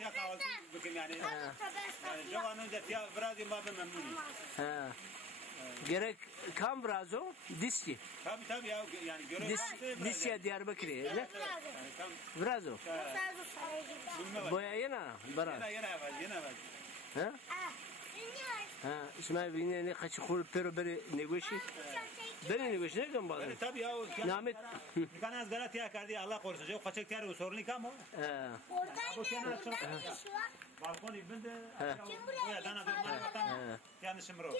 تیا kahvaltı bugün yani. Yani Cavanınca tya biraz ma ben memnunum. Gerek kam biraz o? Diski. Tabii ya yani görev Disya Diyarbakır'ı. Yani tam Biraz o. Boya yena. Bara. Yena var. Ha? İsmail beni ne kaçı kul pero beri negoşi. Beri negoşi ne kan bazı? Tabii ya. Nahmet. Kan az galat ya kardi Allah korusun. Jo kaçak tiyar o sorun ikam o. Balkon ibinde. Ya dana durma tam. Yanlışım bro.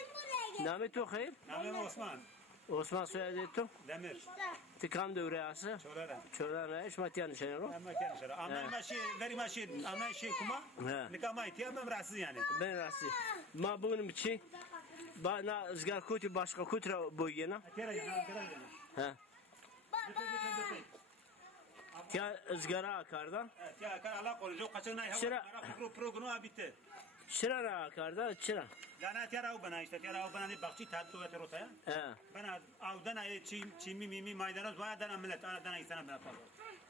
Nahmet o hayır? Nahmet Osman. Osman soyadı tu? Demir. Tikam devriyası. Çorara. Çorara iş matiyan şenero. Ama kendişara. Ama maşi veri maşi ama şey kuma. Nikama ihtiyaç ben rahatsız yani. Ben rahatsız. Ma bugün biçi. Bana ızgar kuti başka kutra boyuna. Tera yana. Ha. Tya ızgara akardan. Tya akar Allah korusun. Kaçak nay hava. Programı bitti. Şıra akarda çıra. Lana tera o bana işte tera o bana ne bakçı tatlı ve terotaya. Bana avdan çimi mimi maydanoz var dana millet dana insana bana fazla.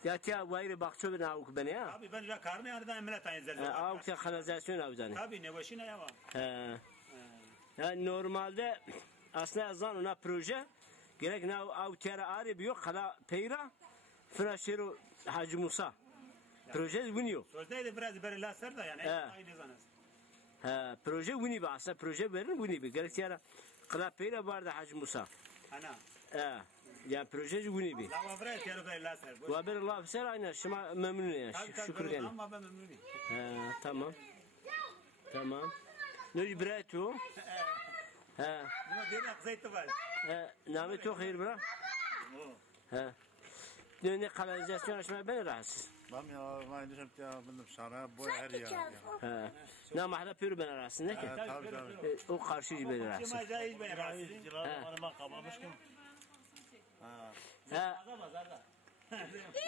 Ya tya vayri bakçı bana avuk beni ya. Abi ben ja karne arada millet aynı zelze. Avuk tya kanalizasyon avzani. Tabii ne başına ya var. Yani normalde aslında yazan ona proje gerek ne av tera arı yok kala peyra Fraşero Hacı Musa. Proje bunu yok. Sözde biraz böyle laser da yani aynı zanız. Proje bunu bir aslında proje verin bunu bir gerek tera kala peyra vardı Hacı Musa. Ana. Ya proje bunu bir. La vabra tera böyle laser. Vabra Allah ser aynı şuma memnun ya. Şükür gene. Ama ben memnunum. Tamam. Tamam. Ne biraytu? Ama diğer zeyt var. Namet o hayır bırak. Ne kanalizasyon açmaya ben rahatsız. Ben ya ben düşündüm ya benim şara boy her yer. Ne mahalle pür ben rahatsız ne ki? Tabii. O karşıcı ben rahatsız. Macayı ben rahatsız. Bana kalmamışım.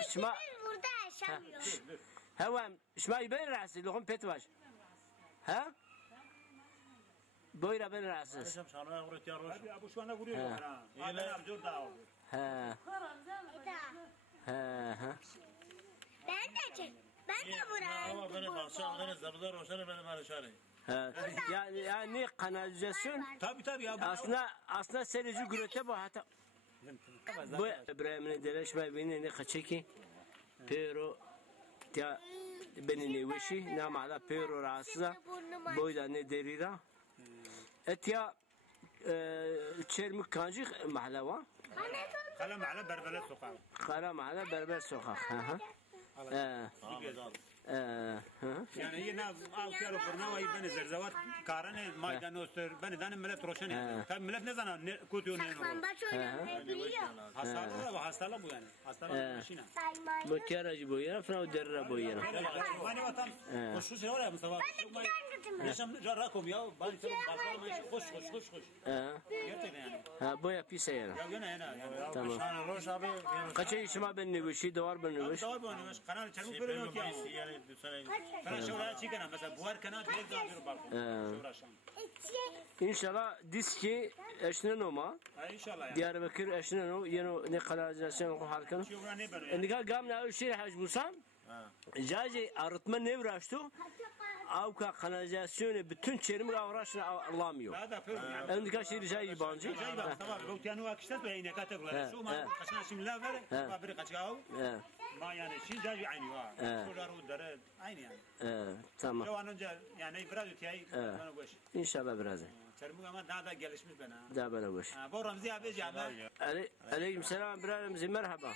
İsma burada yaşamıyor. Hemen İsma ben rahatsız. Lokum petvaş. Ha? Boyra ben rahatsız. Benim şara vuruyor ya roş. Abi bu şu anda vuruyor bana. Abi abdur da. Ben de buraya. Ama benim akşamları zabılar roşanı benim arışarı. Yani kanalizasyon Tabii ya. aslında serici gürete bu hatta bu İbrahim'in deleşme beni ne kaçaki pero ya beni ne vişi ne mala pero rahatsıza boyda ne derira etya çermik kancık mahalle var Kala mahalle berber sokak. Kara mahalle berber sokak. Yani yine avkar okurna ve ben zerzevat karane maydanozdur. Ben de millet roşan. Tabii millet ne zaman kutuyor ne olur. Hastalık bu yani. Hastalık başına. Bu keracı boyuna falan derra boyuna. Hani vatan koşu şey var ya Mustafa. Yaşam rakom ya. Ben balkonuma koş. Gerçekten yani. Boya pisa yana. Ya yana. Tamam. Şara roş abi. Kaça işime ben negoşi doğar ben negoşi. Doğru bu hani kanal çarmık böyle yok ya. Falan şuraya çıkana mesela buhar kanal direkt dağıtıyor balkon. Şuraşan. İnşallah diski eşinin olma. İnşallah ya. Diyarbakır eşinin o yeni ne kanalizasyon o halkın. Endika gamla o şey Hacı Musa. Jaji arıtma ne uğraştı? Avka kanalizasyonu bütün çerimi uğraşına alamıyor. Endika şey Jaji bancı. Tamam. Bu tiyanu akışta böyle ne kategoriler. Şu ma kaçına şimdi la ver. Babiri kaçağı. Ma yani şey Jaji aynı var. Şuraları dere aynı yani. Tamam. Şu an önce yani biraz öteyay bana boş. İnşallah biraz. Çerimi ama daha gelişmiş bana. Daha bana boş. Bu Ramzi abi cama. Aleykümselam Ramzi merhaba.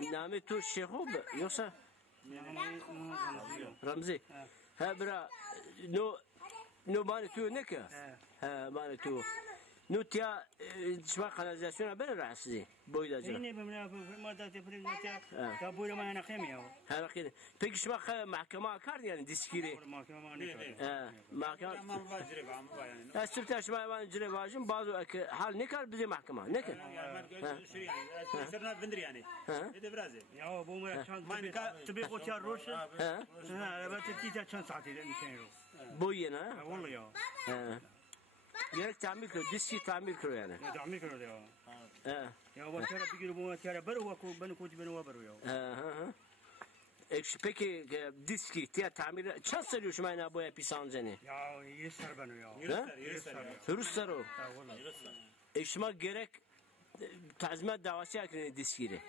Name tu Şeyhub yoksa Ramzi. Ha bra no mani tu ne ki? Ha mani tu. No tya şma kanalizasyona ben rahatsız. Boydacı. Ne ben madde teprik ya bu zaman ana kemiyor. Ha bakın. Peki şma mahkeme akar yani diskiri. Mahkeme vacire var yani. Ya sırta şma vacire vacim bazı hal ne kar bize mahkeme ne ki? Sırna bindir yani. Ne de biraz. Ya bu mu tabii o tiyar roş. Evet tiyar çan saati nişanıyor. Boyuna. Vallahi ya. Gerek tamir kırıyor, diski tamir kırıyor yani. Tamir kırıyor ya. Ya bu tiyara bir gün bu tiyara beru ben kutu beru beru ya. Peki diski tiya tamir çan sarıyor şu mayna boya pisanceni. Ya yesar bana ya. Hürüs saro. Ha valla. Şuma gerek tazminat davası yakını diskiri.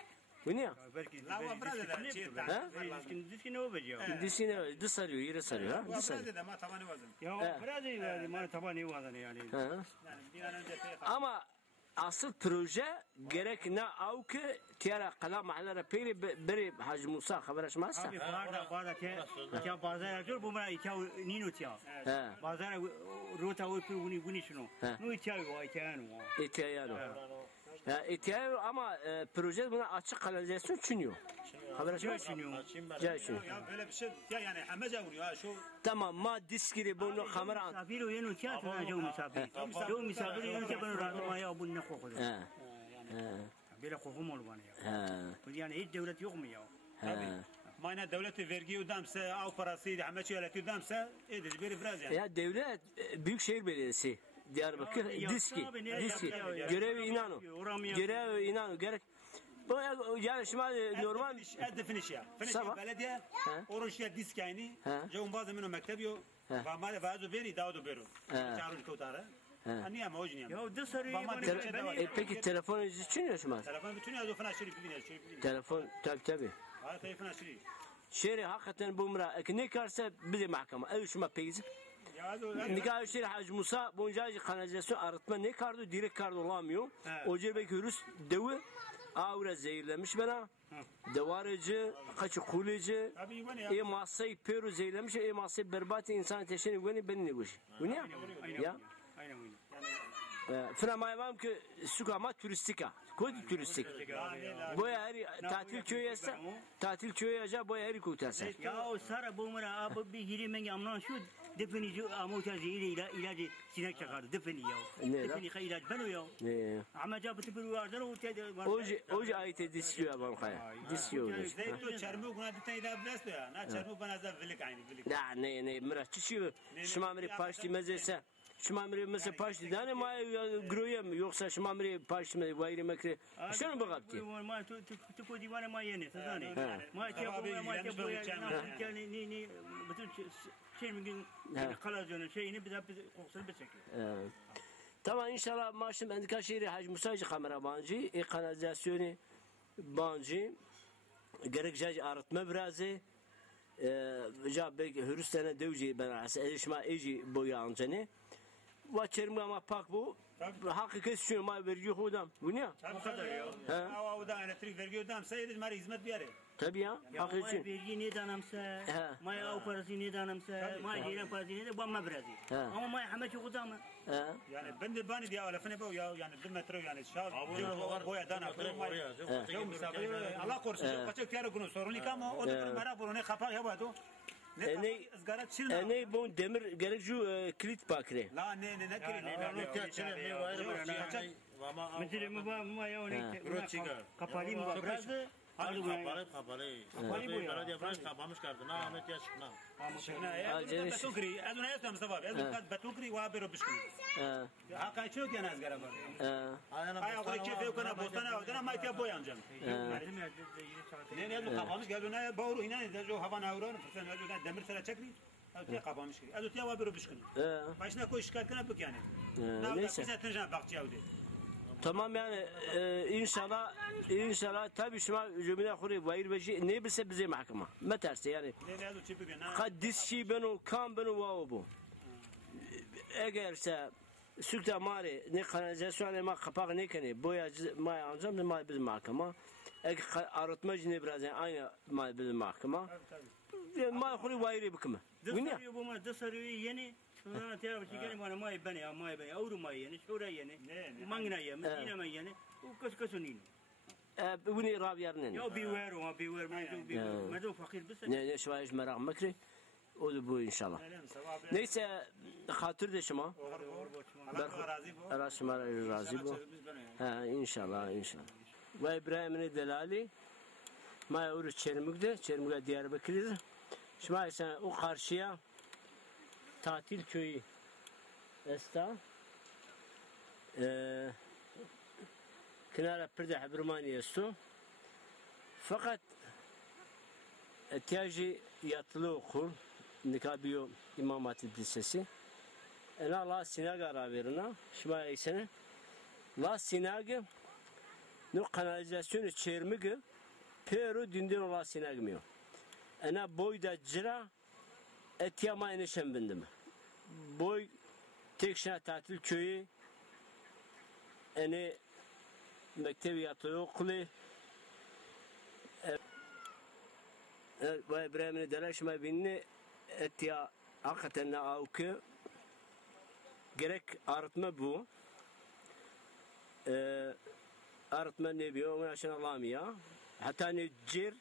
Bu ne ya? Belki La va brada da Ha? diski ne olacak? Diski ne? Dış sarıyor, yere sarıyor ha? Dış sarıyor. brada da ma tamam vazın. Ya biraz iyi bana taban iyi var yani. Ha? Yani bir an önce Ama asıl proje gerek ne av ki tiyara kala mahallara peri beri Hacı Musa haberleşmezse. Abi barda ke bazar yapıyor bu bana iki nino tiya. Ha. Bazar rota o buni şunu. Nu tiya o tiya no. İhtiyacı. İhtiyacı ama proje buna açık kanalizasyon çünüyor. Haberleşmez. Çalışıyor. ya böyle bir şey ya yani hamaca vuruyor ha şu Tamam ma diskiri bunu kamera. Misafir o yenu tiya tana jo misafir. Jo misafir yenu tiya bana razı ma ya bu ne kokuyor. Ha. Böyle kokum ol bana ya. Ha. Yani hiç devlet yok mu ya? Ha. mayna devleti vergi ödemse av parasıydı hamaca yöneti ödemse edir bir biraz yani. Ya devlet Büyükşehir Belediyesi Diyarbakır Ya, diski yaptı abi, diski yaptı ya. görevi inanın. Oram ya. Görevi inanın gerek. Bu yani şimdi normal Definiş ya. Sabah. Belediye oruçya disk yani. Ha. Jom bazı meno mektebiyo. Ve mali vazo beri dağdo bero. Çağırış kotara. Ani ama hocun yani. Ya dışarı peki telefon için ya şimdi? Telefon bütün yazı falan şöyle bir Telefon tabi. Ha telefon aşırı. Şeri hakikaten bu mra ne karsa bize mahkeme. Ev şuma peyiz. Ya o Nikah şeri Hacı Musa boncacı kanalizasyon arıtma ne kardı direkt kardı olamıyor. O cerbek hürüs devi avra zehirlemiş bana. Devarıcı, kaçı kuleci, masayı peru zehirlemiş, masayı berbat insan teşeni güveni beni ne bu iş. Bu ne ya? Ya? Aynen öyle. Framayamam ki sukama turistika. Koy turistik. Boya her tatil köyü yasa, tatil köyü yaca boya her kurtarsa. Ya o sara bu mara abi bir girmeyi amnan şu definici amuta zehir ilacı sinek çıkardı defini ya. Ne la? Defini ilaç ben o ya. Ne? Ama cevap tipi vardır o tedi. Oje ayet edisiyor abam kaya. Disiyor. Zeyto çarmı kuna ditay da best ya. Na çarmı bana da velik aynı velik. Ya ne mira çişi şmamri paşti mezese. Şmamri mesela paşti dane ma groyem yoksa şmamri paşti me vayri mekre. Şunu bakapti. Ma tu ko divane ma yeni tazani. Ma ki bu ya ni bütün şey mi kalazyonun şeyini bir kokusunu bir çekiyor. Tamam inşallah maaşım endika şehri Hacı Musacı kamera bancı, kanalizasyonu bancı, gerek jaj arıtma birazı, belki hürüstene devci ben arası, erişme eji boyu ancani. Vaçerim ama pak bu, hakikaten şunu ma vergi hudam, bu ne? Bu kadar ya. Ama o da elektrik vergi ödemse yeriz mari hizmet bir yere. Tabii ya, hakikaten. Ma vergi ne danamsa, ma av parası ne danamsa, ma jiran parası ne de bu ama birazı. Ama ma hamaç hudam. Yani ben de bani diye alafını bu ya yani 1 metre yani şah boya dana yok misafir Allah korusun kaçak tiyara günü sorun ama o da merak bunu ne kapak ya bu ne ızgara çilme Ne bu demir gerek şu kilit bakre. la ne Mesela ma ya ne kapali mı birazı Kapalı belediye branş kapamış kartı. Na Ahmet yaşıkna. Betukri, aduna yasam sabab, aduna betukri wa biro bishkun. Haqa çok yana azgara var. Ay aklı keyfe yok kana bostana odana ma tiya boyan can. Ne adu kapamış geluna boru inan da jo havan avran fırsan adu demir sara çekri. Adu kapamış ki. Adu tiya wa biro bishkun. Başına koy şikayet kana bak yani. Neyse. Bize tenjan bakçı avde. Tamam yani inşallah tabii şuma cümle kuru vayir beji ne bilse bize mahkeme. Meterse yani. Kad disşi benu kan benu vavu bu. Eğerse sükta mari ne kanalizasyon ma kapak ne kene boya ma anzam ne ma bizim mahkeme. Eğer arıtmacı ne biraz yani aynı ma bizim mahkeme. Ma kuru vayir bükme. Dışarı bu ma dışarı yeni Sonra tiyara çekelim bana may beni avru may yani şura yani mangna ya medina may yani o kasunino. Bu ne rabiyarnen. Ya biwer medu fakir bس. Ne şöyle merak mekri. O da bu inşallah. Neyse hatır de şuma. Razı bu. Ha inşallah. Ve İbrahim'in delali. Ma uğru Çermük'te Diyarbakır'da. Şuma sen o karşıya tatil köyü esta Kınara Pırda Habrumani estu fakat ihtiyacı yatılı okul nikabiyo İmam Hatip Lisesi. Ena la sinag ara verina. Şma eksene. La sinag no kanalizasyonu çermigi pero dünden ola sinag miyo. Ena boyda cira etiyama enişem bindim. Boy tekşina tatil köyü eni mektebi yatılı okulu ve İbrahim'in deleşme binni etiya hakikaten ne avki gerek arıtma bu arıtma ne diyor onu aşın Allah'ım ya hatta ne cir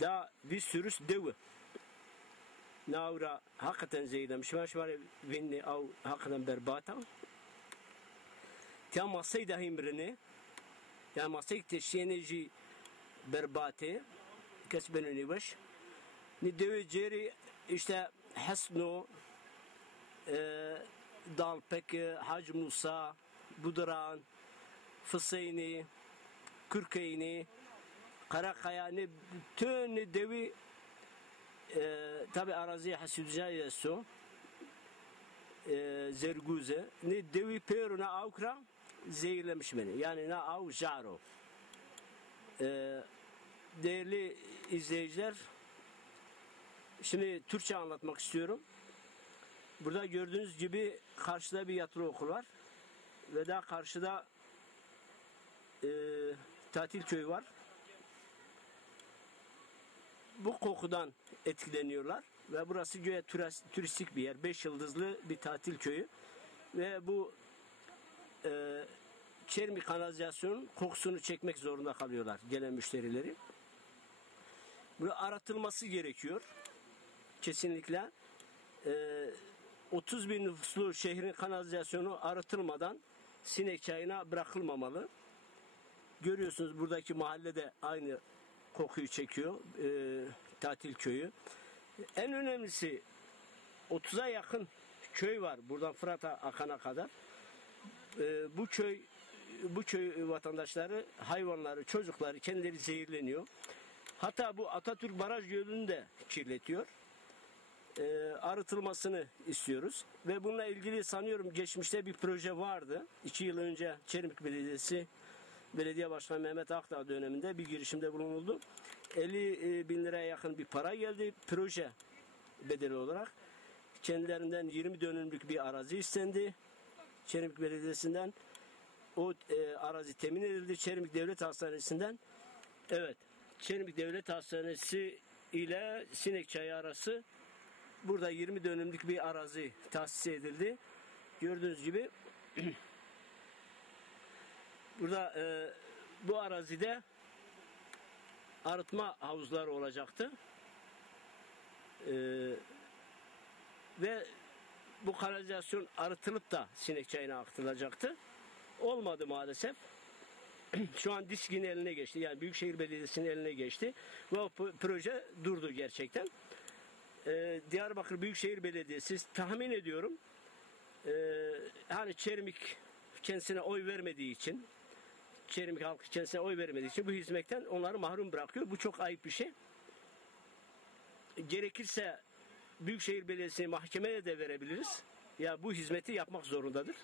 da bir sürüs devi navra hakikaten zeydem şmaş var binni av hakikaten berbata ya masayı dahi imrini ya masayı teşyeneci berbate kesbenini baş ni devi ciri işte Hasno Dalpek Hacı Musa Budran Fısayni Kürkeyni Karakayani bütün devi tabi arazi hasüdüce su zerguze ni devi peruna avkra zehirlemiş beni yani na av jaro değerli izleyiciler şimdi Türkçe anlatmak istiyorum. Burada gördüğünüz gibi karşıda bir yatılı okul var. Ve daha karşıda tatil köyü var. Bu kokudan etkileniyorlar. Ve burası göğe turistik bir yer. 5 yıldızlı bir tatil köyü. Ve bu çermi kanalizasyonun kokusunu çekmek zorunda kalıyorlar gelen müşterileri. Bunu aratılması gerekiyor. Kesinlikle 30 bin nüfuslu şehrin kanalizasyonu arıtılmadan sinek çayına bırakılmamalı. Görüyorsunuz buradaki mahallede aynı kokuyu çekiyor tatil köyü. En önemlisi 30'a yakın köy var buradan Fırat'a akana kadar. Bu köy vatandaşları, hayvanları, çocukları kendileri zehirleniyor. Hatta bu Atatürk Baraj Gölü'nü de kirletiyor. Arıtılmasını istiyoruz. Ve bununla ilgili sanıyorum geçmişte bir proje vardı. 2 yıl önce Çermik Belediyesi Belediye Başkanı Mehmet Akdağ döneminde bir girişimde bulunuldu. 50 bin liraya yakın bir para geldi proje bedeli olarak. Kendilerinden 20 dönümlük bir arazi istendi. Çermik Belediyesi'nden o arazi temin edildi. Çermik Devlet Hastanesi'nden. Evet. Çermik Devlet Hastanesi ile Sinekçay arası burada 20 dönümlük bir arazi tahsis edildi. Gördüğünüz gibi burada bu arazide arıtma havuzları olacaktı. Ve bu kanalizasyon arıtılıp da Sinekçay'ına aktarılacaktı. Olmadı maalesef. Şu an DİSK'in eline geçti. Yani Büyükşehir Belediyesi'nin eline geçti. Ve o proje durdu gerçekten. Diyarbakır Büyükşehir Belediyesi tahmin ediyorum hani Çermik kendisine oy vermediği için Çermik halkı kendisine oy vermediği için bu hizmetten onları mahrum bırakıyor. Bu çok ayıp bir şey. Gerekirse Büyükşehir Belediyesi'ni mahkemeye de verebiliriz. Ya bu hizmeti yapmak zorundadır.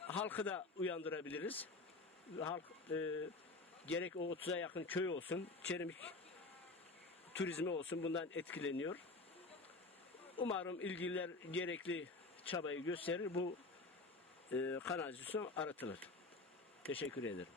Halkı da uyandırabiliriz. Halk gerek o 30'a yakın köy olsun, Çermik turizmi olsun bundan etkileniyor. Umarım ilgililer gerekli çabayı gösterir. Bu kanalizasyon aratılır. Teşekkür ederim.